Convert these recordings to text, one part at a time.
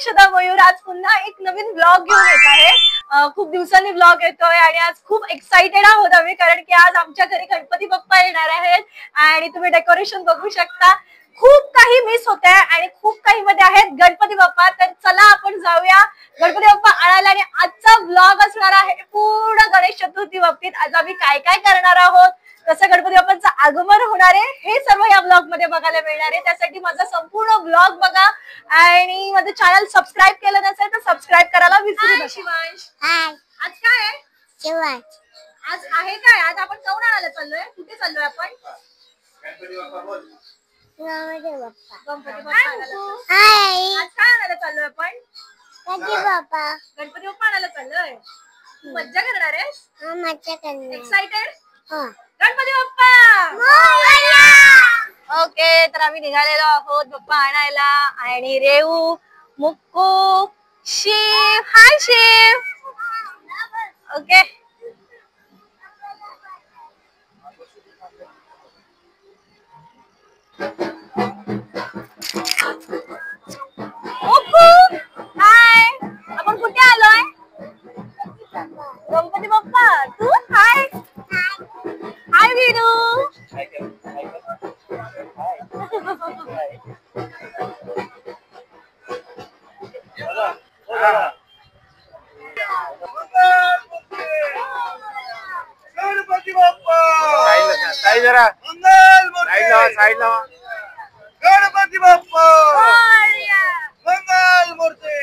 अक्षता मयूर आज पुन्हा एक नवीन ब्लॉग घेऊन येत आहे। खूप दिवसांनी ब्लॉग येतोय आणि आज खूप एक्साइटेड आहोत आम्ही, कारण की आज आमच्या घरी गणपती बाप्पा येणार आहेत आणि तुम्ही डेकोरेशन बघू शकता। खूप काही मिस होत आहे आणि खूप काही मध्ये आहेत गणपती बाप्पा। तर चला आपण जाऊया गणपती बाप्पा आणायला आणि आजचा ब्लॉग असणार आहे पूर्ण गणेश चतुर्थी बाबतीत। आज आम्ही काय काय करणार आहोत, कसं गणपती बाप्पांचं आगमन होणार आहे, हे सर्व या ब्लॉग मध्ये बघायला मिळणार आहे। त्यासाठी माझा संपूर्ण ब्लॉग बघा आणि माझं चॅनल सबस्क्राइब केलं नसेल तर सबस्क्राइब करायला विसरू नका। शिवांश, हाय, आज काय आहे? शिवांश, आज आहे काय? आज आपण कोण आणायला चाललोय? कुठे चाललोय आपण? गणपती बाप्पा बोल। गणपती बाप्पा हाय, आज काय आणायला चाललोय आपण? गणपती बाप्पा। गणपती बाप्पा आणायला चाललोय, मज्जा करणार आहेस? हां, मज्जा करणार। एक्साइटेड? हां। गणपती बाप्पा मोरया। ओके, तर आम्ही निघालेलो आहोत बाप्पा आणायला आणि रेऊ, मुक्कू, शिव, हाय शिव। ओके, मुक्कू हाय, आपण कुठे आलोय? गणपती बाप्पा। तू हाय हाय वीरू। गणपती बाप्पा साई जरा साइड ला गणपती बाप्पा मोरया। मंगल मूर्ती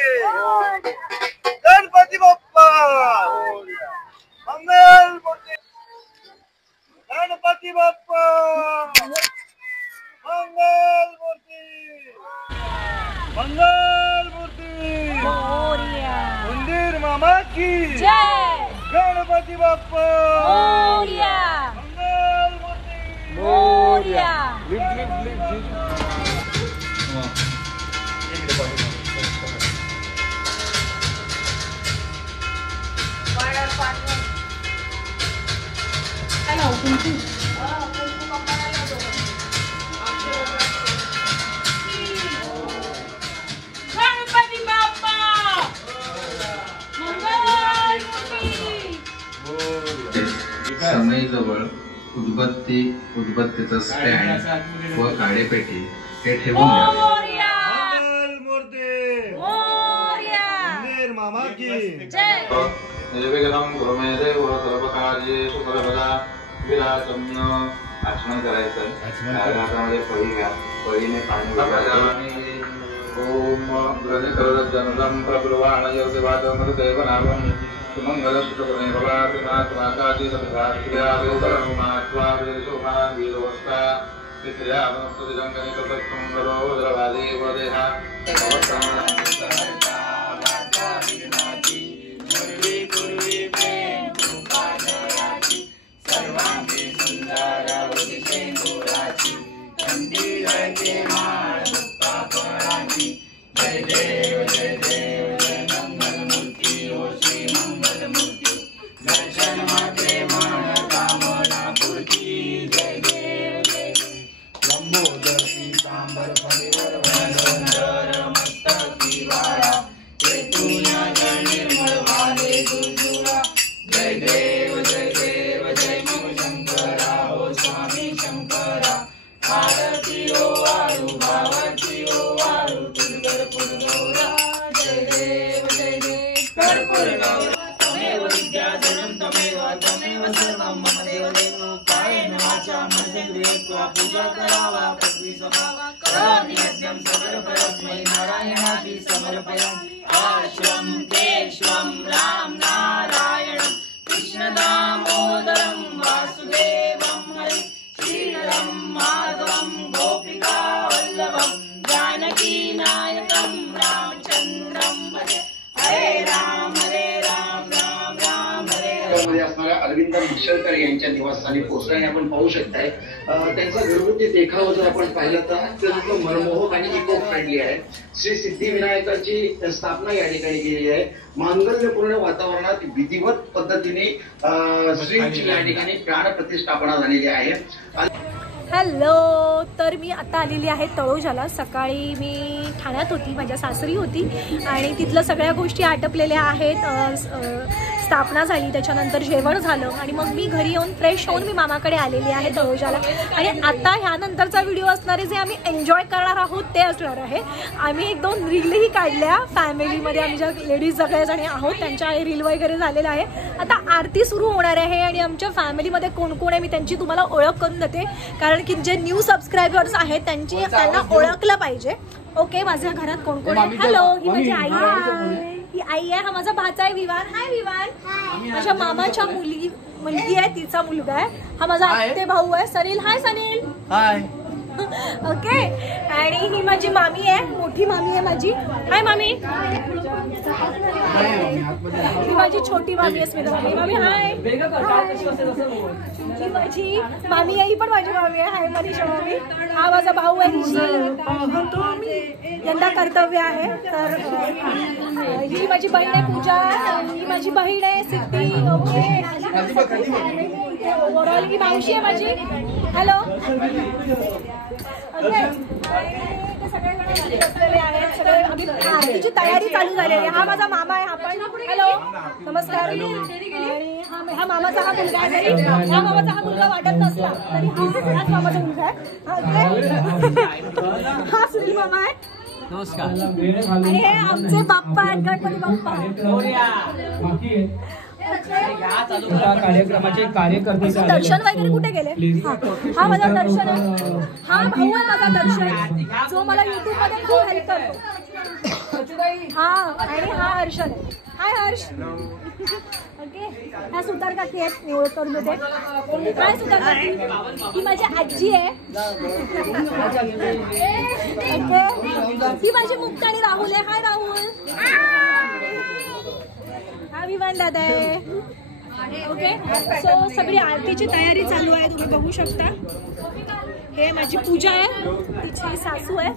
गणपती बाप्पा मंगल मूर्ती गणपती बाप्पा मंगल मूर्ती मंगल मूर्ती मोरया। मंदिर मामा की जय। गणपती बाप्पा मोरया मंगल मूर्ती मोरया। गणपती बाप्पा मंगल मूर्ती। समईजवळ उदबत्तीचं स्टँड व काळेपेटी हे ठेवून द्या। मोरया मंगल मूर्ती मोरया। मंदिर मामा की जय। निर्विघ्नं कुरु मे देव सर्वकार्येषु सर्वदा विराजम्य। आचमन करायचं। हातामध्ये पळी घ्या, पळीने पाणी घ्या। ओम गणेशजननं प्रब्रवाणयोदेवादमदेव नामं सुमंगलसुतगुणे भवाति मात्वाकादि सदाक्रियावे सर्वमात्वावे शोभावीरोस्ता विद्यावनस्तुतिजं गणेशतत्संगरो द्रवादेव देहा अरविंद मिशलकर यांच्या निवासस्थानी पोहोचल्याने आपण पाहू शकताय त्यांचा घरगुती देखावा जर आपण पाहिलं तर अत्यंत मनमोहक आणि इको फ्रेंडली आहे। श्री सिद्धिविनायकाची स्थापना या ठिकाणी केलेली आहे। मांगल्यपूर्ण वातावरणात विधिवत पद्धतीने श्रींची या ठिकाणी प्राण प्रतिष्ठापना झालेली आहे। हॅलो, तर मी आता आलेली आहे तळोजाला. सकाळी मी ठाण्यात होती, माझ्या सासरी होती आणि तिथलं सगळ्या गोष्टी आटपलेल्या आहेत. स्थापना झाली, त्याच्यानंतर जेवण झालं आणि मग मी घरी येऊन फ्रेश होऊन मी मामाकडे आलेली आहे तळोजाला. आणि आता ह्यानंतरचा व्हिडिओ असणार आहे जे आम्ही एन्जॉय करणार आहोत ते असणार आहे. आम्ही 1-2 रीलही काढल्या फॅमिलीमध्ये, आम्ही ज्या लेडीज सगळ्याजणी आहोत त्यांच्या रील वगैरे झालेला आहे. आता आरती सुरू होणार आहे आणि आमच्या फॅमिलीमध्ये कोण कोण आहे मी त्यांची तुम्हाला ओळख करून देते, कारण की जे न्यू सबस्क्रायबर्स आहेत त्यांना ओळखलं पाहिजे. ओके, माझ्या घरात कोण कोण आहे? हॅलो, ही माझी आई आहे, ही आई आहे. हा माझा भाचा आहे विवान. हाय विवान. माझ्या मामाच्या मुलगी आहे, तिचा मुलगा आहे. हा माझा आत्ते भाऊ आहे सनील. हाय सनील. हाय. ओके, आणि ही माझी मामी आहे, मोठी मामी आहे माझी. हाय मामी. ही माझी छोटी मामी आहे स्मिता मामी. मामी हाय. ही माझी मामी आहे, ही पण माझी मामी आहे. हाय मनीषा मामी. हा माझा भाऊ आहे यंदा कर्तव्य आहे. तर ही माझी बहीण आहे पूजा. ही माझी बहीण आहे सिद्धी. ओव्हरऑल ही मावशी आहे माझी. हॅलो. सगळे बसलेले आहेत, सगळे आरतीची तयारी चालू झालेली आहे. हा माझा मामा आहे. हा पण हॅलो नमस्कार. आणि हा मामाचा हा मुलगा आहे. जरी हा मामाचा हा मुलगा वाटत नसला तरी हाच मामाचा मुलगा आहे. हा सुनील मामा आहे. नमस्कार. आणि हे आमचे बाप्पा आहेत, गणपती बाप्पा. कार्यक्रमाचे कार्यकर्ते दर्शन वगैरे कुठे गेले? हा माझा दर्शन आहे. हा भाऊ आहे माझा दर्शन, जो मला युट्यूब मध्ये खूप हेल्प करतो. हा, आणि हा हर्ष आहे. हाय हर्ष. ओके, हा सुतार काकी आहेत, मी ओळख करून देते. काय सुतार काकी? ही माझी आजी आहे. ओके, ही माझी मुक्ता आणि राहुल आहे. हाय राहुल. हा विवान दादा आहे. ओके, सो सगळी आरतीची तयारी चालू आहे, तुम्ही बघू शकता. हे माझी पूजा आहे, तिची सासू आहे.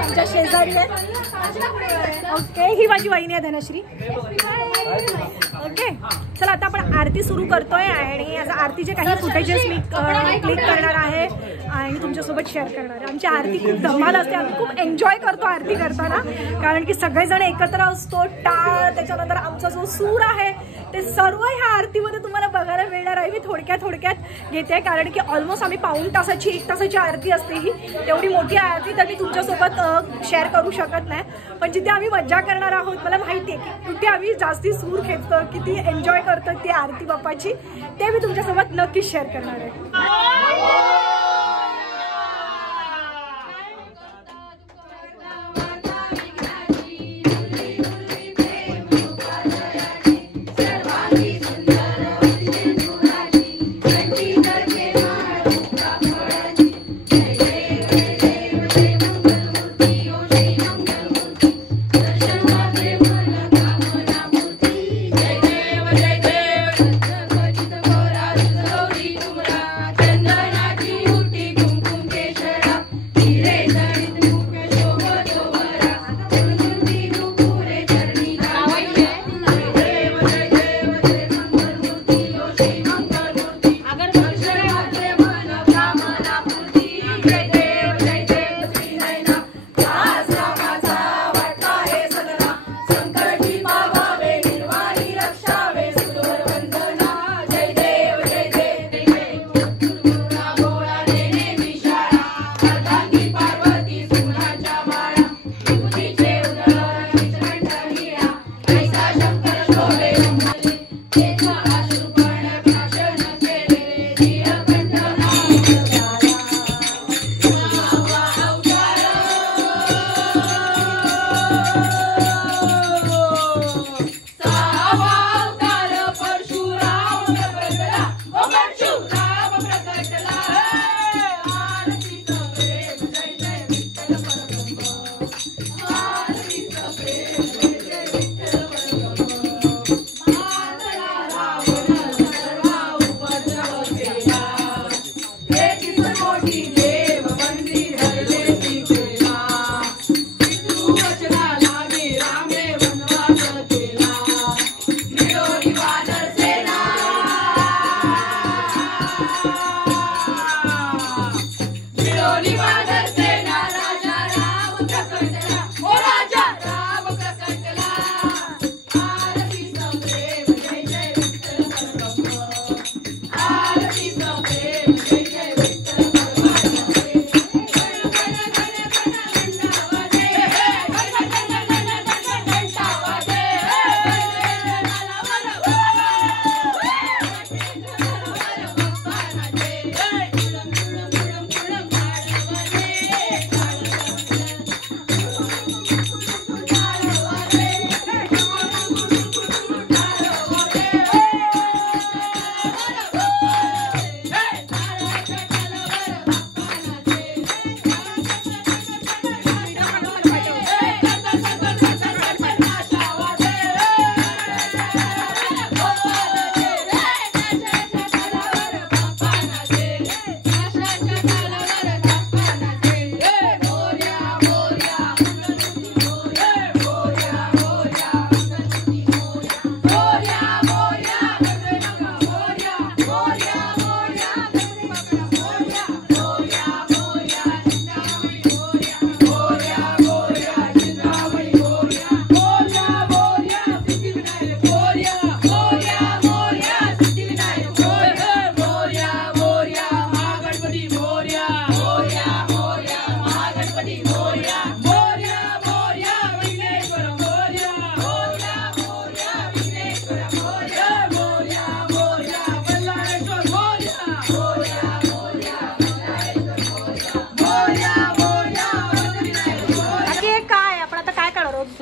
आमच्या शेजारी आहे. ओके, ही माझी वहिनी आहे धनश्री. ओके, चला आता आपण आरती सुरू करतोय आणि आरतीचे काही फुटेजेस मी क्लिक करणार आहे आणि तुमच्यासोबत शेअर करणार आहे. आमची आरती खूप धमाल असते, आम्ही खूप एन्जॉय करतो आरती करताना, कारण की सगळेजण एकत्र असतो. टाळ, त्याच्यानंतर आमचा जो सूर आहे ते सर्व ह्या आरतीमध्ये तुम्हाला बघायला मिळणार आहे. मी थोडक्यात घेते, कारण की ऑलमोस्ट आम्ही पाऊण तासाची 1 तासाची आरती असते. ही तेवढी मोठी आरती तर मी तुमच्यासोबत शेअर करू शकत नाही, पण जिथे आम्ही मज्जा करणार आहोत मला माहिती आहे की कुठे आम्ही जास्ती सूर खेचतो, किती एन्जॉय करतो ती आरती बाप्पाची, ते मी तुमच्यासोबत नक्कीच शेअर करणार आहे. चंदनाची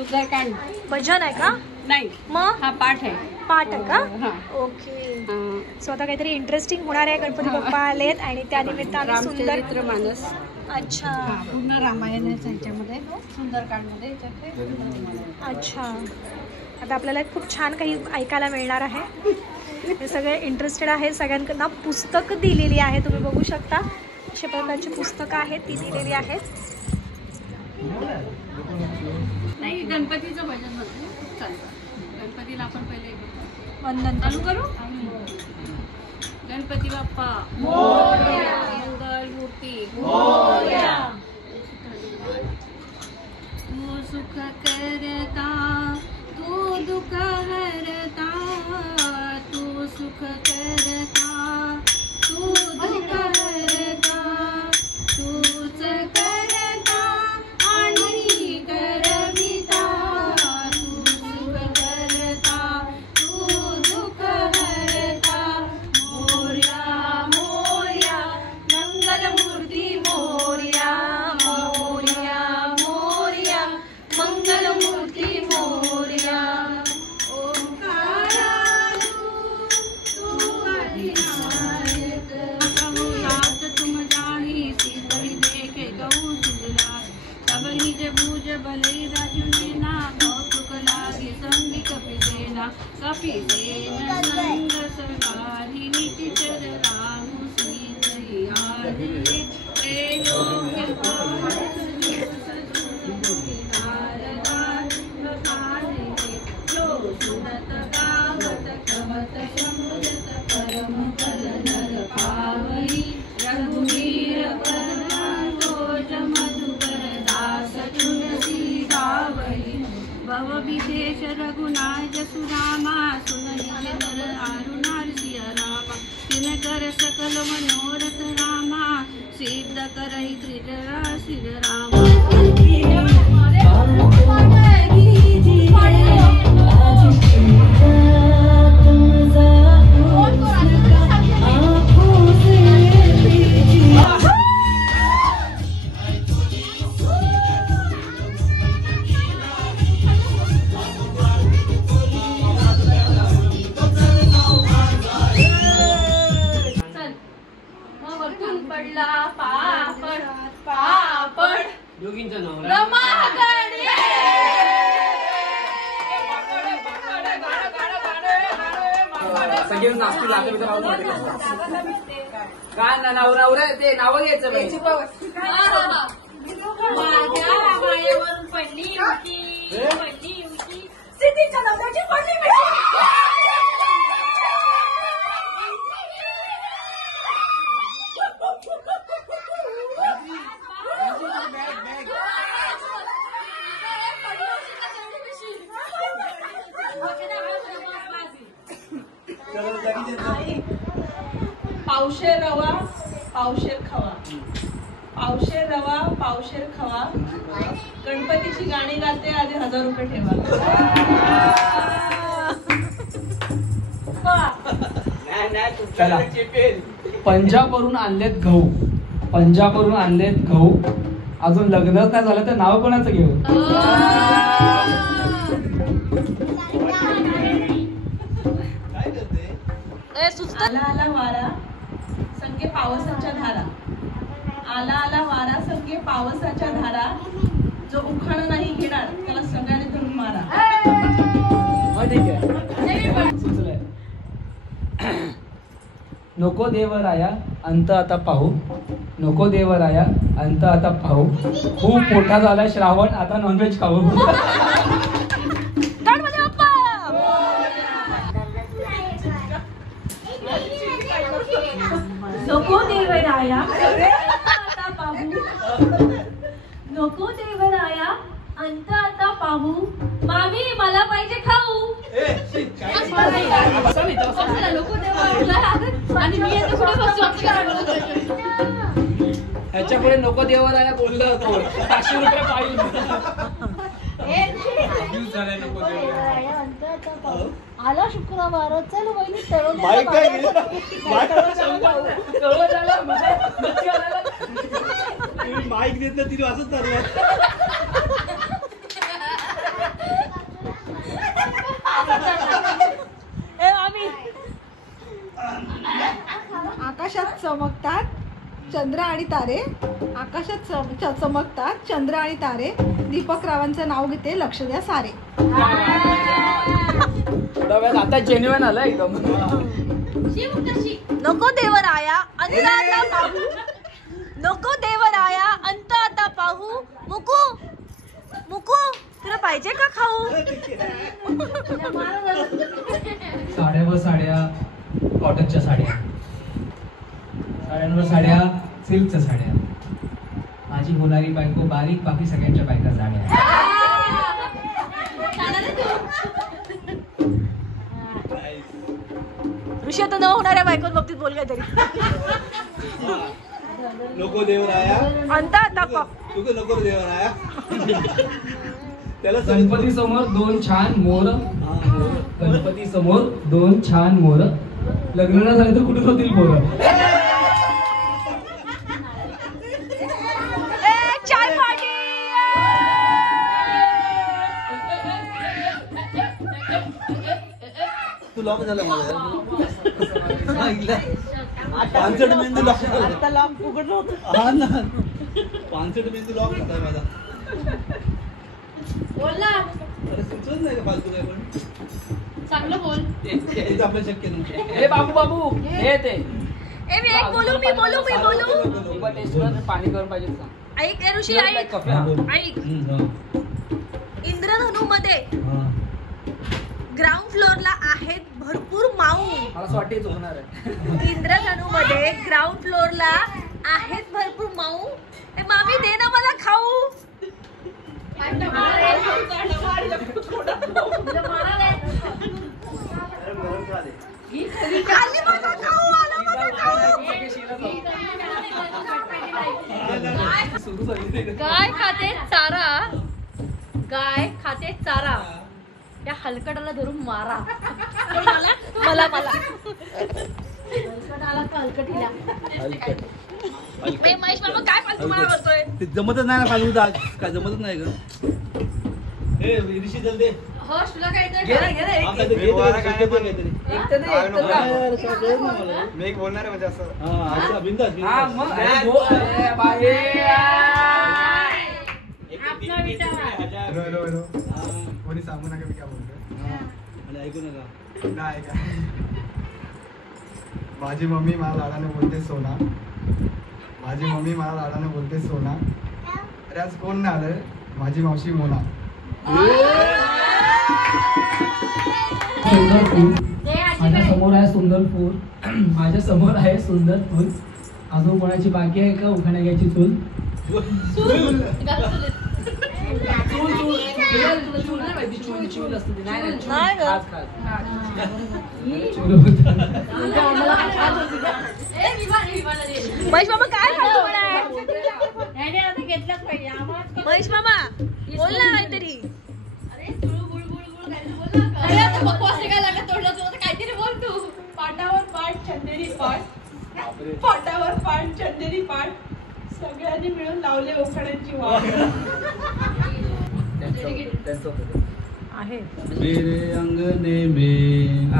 सुंदरकांड भजन आहे का? नाही, मग हा पाठ आहे. पाठ आहे का? हा. ओके. हा. सो आता काहीतरी इंटरेस्टिंग होणार आहे. गणपती बाप्पा आलेत आणि त्यानिमित्ताने सुंदर. रामचरित्रमानस. अच्छा हा, पूर्ण रामायणाच्या ह्याच्यामध्ये सुंदरकांडमध्ये याच्यात अच्छा. आता आपल्याला खूप छान काही ऐकायला मिळणार आहे. हे सगळे इंटरेस्टेड आहे. सगळ्यांना पुस्तकं दिलेली आहे, तुम्ही बघू शकता. अशा प्रकारची पुस्तकं आहेत, ती दिलेली आहेत. नाही, गणपतीचं भजन होतं चालतं. गणपतीला आपण पहिले वंदन चालू करू. गणपती बाप्पा मंगल मूर्ती तू सुख करता, तू दुःख हरता, तू सुख करता, तू दुःख हरता, तूच करता आणि करविता, तू सुख करता, तू दुःख हरता. मोरया मोरया मंगलमूर्ती मोरया, मोरया मोरया मंगलमूर्ती मोरया. ओंकारा तू आदिनायक, कहूँ रात तुम जानी, सीतई देखे गऊ सुंदरा, तब निज भुज बलई राजु नेना, कौतुक लागी संग कपि सेना, कपि सेन संग सरकारी नीति चर राहु सीतई आदि, तेजो सुनत गावत कवत समुदत परम पद नर पावई, रघुवीर परमातोज मधुकर दास तुलसी गावई. भव विदेश रघुनाथ सुरामा, सुन निज नर आरुनार सिय रामा, तिन कर सकल मनोरथ रामा, सिद्ध करहि त्रिजरा सिर रामा. पडला पापड पापड दोघींचं नाव रमाकडे. सगळे नाचतील आता मी काय नवरा ते नाव घ्यायचं माझ्या मायेवरून पडली होती, पडली होती सिद्धीच्या नवऱ्याची पडली पावशेर रवा पावशेर खवा, पावशेर रवा पावशेर खवा, गणपतीची गाणी गाते आधी 1000 रुपये ठेवा. पंजाबवरून आणलेत गहू, पंजाबवरून आणलेत गहू, अजून लग्नच नाही झालं तर नाव कोणाचं घेऊ. आला आला वारा संगे पावसाच्या धारा, आला आला वारा संगे पावसाच्या धारा, जो उखाणा नाही घेणार त्याला सगळ्याने धरून मारा. ठीक आहे, सुचलंय. नको देवराया अंत आता पाहू, नको देवराया अंत आता पाहू, खूप मोठा झाला श्रावण आता नॉनव्हेज खाऊ. नको देवराया आता पाहू, नको देवराया अंत आता पाहू, मामी मला पाहिजे खाऊ. आणि मी आता पुढे ह्याच्या पुढे नको देवराया बोललं होतं 500 रुपये पाहिजे. आला शुक्रवार चल वहिनी तळून माईक देत तिने असंच चालू. चमकतात चंद्र आणि तारे, आकाशात चमकतात चंद्र आणि तारे. दीपक रावांचं नाव घेते, लक्ष द्या सारे. आता जेन्युइन आलं एकदम. नको देवराया अंत आता पाहू, नको देवराया अंत आता पाहू. मुकू मुकू तुला पाहिजे का खाऊ? साड्यावर साड्या कॉटनच्या साड्या, साड्यांवर साड्या सिल्कच्या साड्या. माझी होणारी बायको बारीक, बाकी सगळ्यांच्या बायका जाड्या. ऋषी आता न होणाऱ्या बायकोन बाबतीत बोल काहीतरी. नको देवराया अंत आता पाहू. तू नको देवराया. त्याला गणपती समोर दोन छान मोर, गणपती समोर दोन छान मोर. लग्न न झालं तर कुठे होतील पोरं. चाय पार्टी. तू लॉक झाला माझा. पानसट मेंदू लॉक झाला. आता लॉक उघडलं होतं. हा ना, पानसट मेंदू लॉक झाला माझा. बोल ना, अरे सुचत नाही का फालतू काय पण. चांगलं बोल. हेच आपलं शक्य नव्हतं. हे बाबू बाबू हे ते ए मी एक बोलू, मी बोलू, मी बोलू. टेस्ट कर, पाणी करून पाहिजे का? ऐक रे ऋषी, ऐक ऐक. इंद्रधनू मध्ये ग्राउंड फ्लोअरला आहेत भरपूर माऊ. मला असं वाटतं इथं होणार आहे. इंद्रधनू मध्ये ग्राउंड फ्लोअरला आहेत भरपूर माऊ. ए मामी दे ना मला खाऊ. खाली माझा खाऊ आला, माझा खाऊ. गाय खाते चारा, गाय खाते चारा, त्या हलकटाला धरून मारा. मला मला हलकटाला का हलकटीला. महेश बाबा काय फालतू मला बोलतोय. ते जमतच नाही ना फालतू. काय जमतच नाही ग. ए ऋषी जल्दी हर्ष तुला काय येतंय? हा, काहीतरी घे काहीतरी. मी एक बोलणार आहे म्हणजे असं. हा, अच्छा, बिंदास हा, बिंदास. मग अरे गो- अरे बाई. कोणी सांगू नका मी काय बोलतोय. आणि ऐकू नका. नाही का, माझी मम्मी मला लाडाने बोलते सोना, माझी मम्मी मला लाडाने बोलते सोना. अरे आज कोण नाही आलं, माझी मावशी मोना. सुंदर फूल माझ्या समोर आहे, सुंदर फूल माझ्या समोर आहे, सुंदर फूल. अजून कोणाची बाकी आहे का उखाणा घ्यायची चूल? महेश बाबा काय फालतू म्हणाय? घेतलंच पाहिजे आम्हाला. महेश बाबा बोल ना काहीतरी. अरे आता बकवास काय लागत तोडलं तू, आता काहीतरी बोल तू. पाटावर पाट चंदेरी पाट, पाटावर पाट चंदेरी पाट, सगळ्यांनी मिळून लावले उखाण्याची वाट. आहे मेरे अंगने में,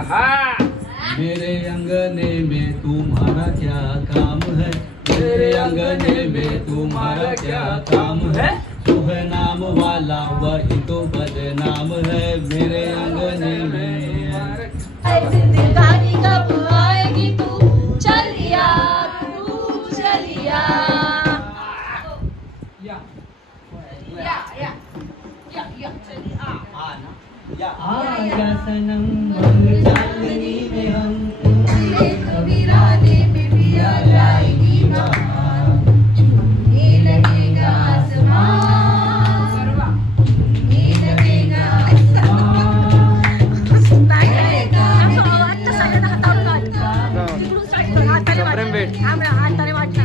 मेरे अंगने में तुम्हारा क्या काम है, मेरे अंगने में तुम्हारा क्या काम है, जो है नाम वाला वही तो बदनाम है, मेरे अंगने में. जिंदगानी कब आएगी तू चलिया, तू चलिया. आजा सनम मर चांदनी में हम वीराने में भी आ जाएगी बहार, छूने लगेगा आसमान, छूने लगेगा आसमान. आता सगळ्यांना हातावर काढ. इकडून start कर. हाताने वाट. हाताने वाट.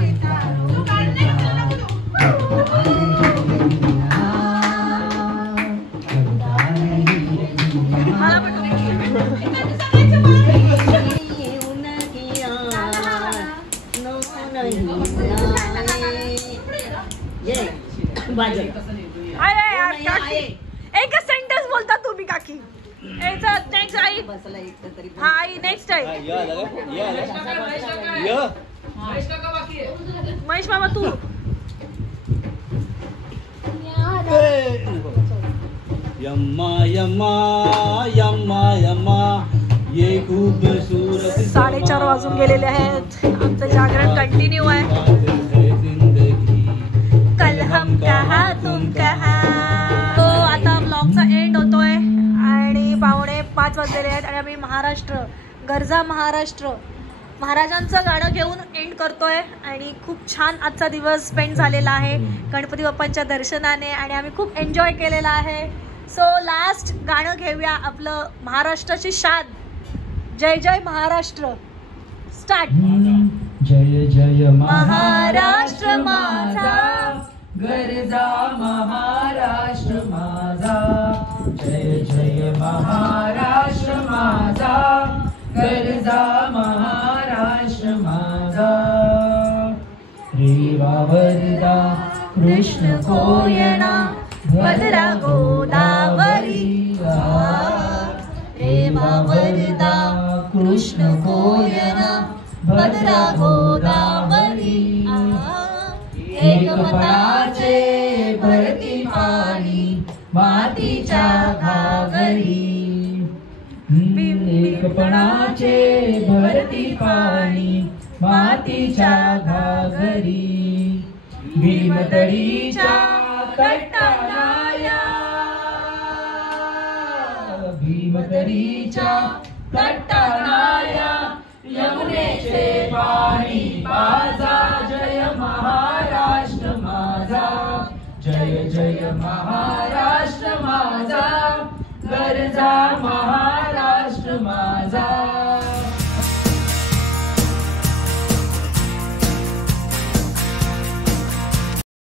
एकच सेंटेन्स बोलता तुम्ही काकी. Next I. हा आई नेक्स्ट आहे. महेश मामा तू यम्मा यम्मा यम्मा यम्मा ये खूबसूरत 4:30 वाजून गेलेले आहेत. आमचं जागरण कंटिन्यू आहे. कल हम कहा तुम कहा. तो आता ब्लॉगचा एंड होतोय आणि 4:45 वाजलेले आहेत आणि आम्ही महाराष्ट्र गरजा महाराष्ट्र महाराजांचं गाणं घेऊन एंड करतोय आणि खूप छान आजचा दिवस स्पेंड झालेला आहे गणपती बाप्पांच्या दर्शनाने आणि आम्ही खूप एन्जॉय केलेला आहे. सो लास्ट गाणं घेऊया आपलं महाराष्ट्राची शान. जय जय महाराष्ट्र. स्टार्ट. जय जय महाराष्ट्र माझा गरजा महाराष्ट्र माझा. जय जय महाराष्ट्र माझा गरजा महाराष्ट्र माझा. रेवा वरदा कृष्ण कोयना भद्रा गोदावरी. रेवा वरदा कृष्ण कोयना भद्रा गोदावरी. एकपणाचे भरती पाणी मातीच्या घागरी. एकपणाचे भरती पाणी मातीच्या घागरी. भीमतडीच्या कट्टानाया भीमतडीच्या कट्टानाया यमुनेचे पाणी पाजा. जय महाराष्ट्र माझा. जय जय महाराष्ट्र माझा गरजा महाराष्ट्र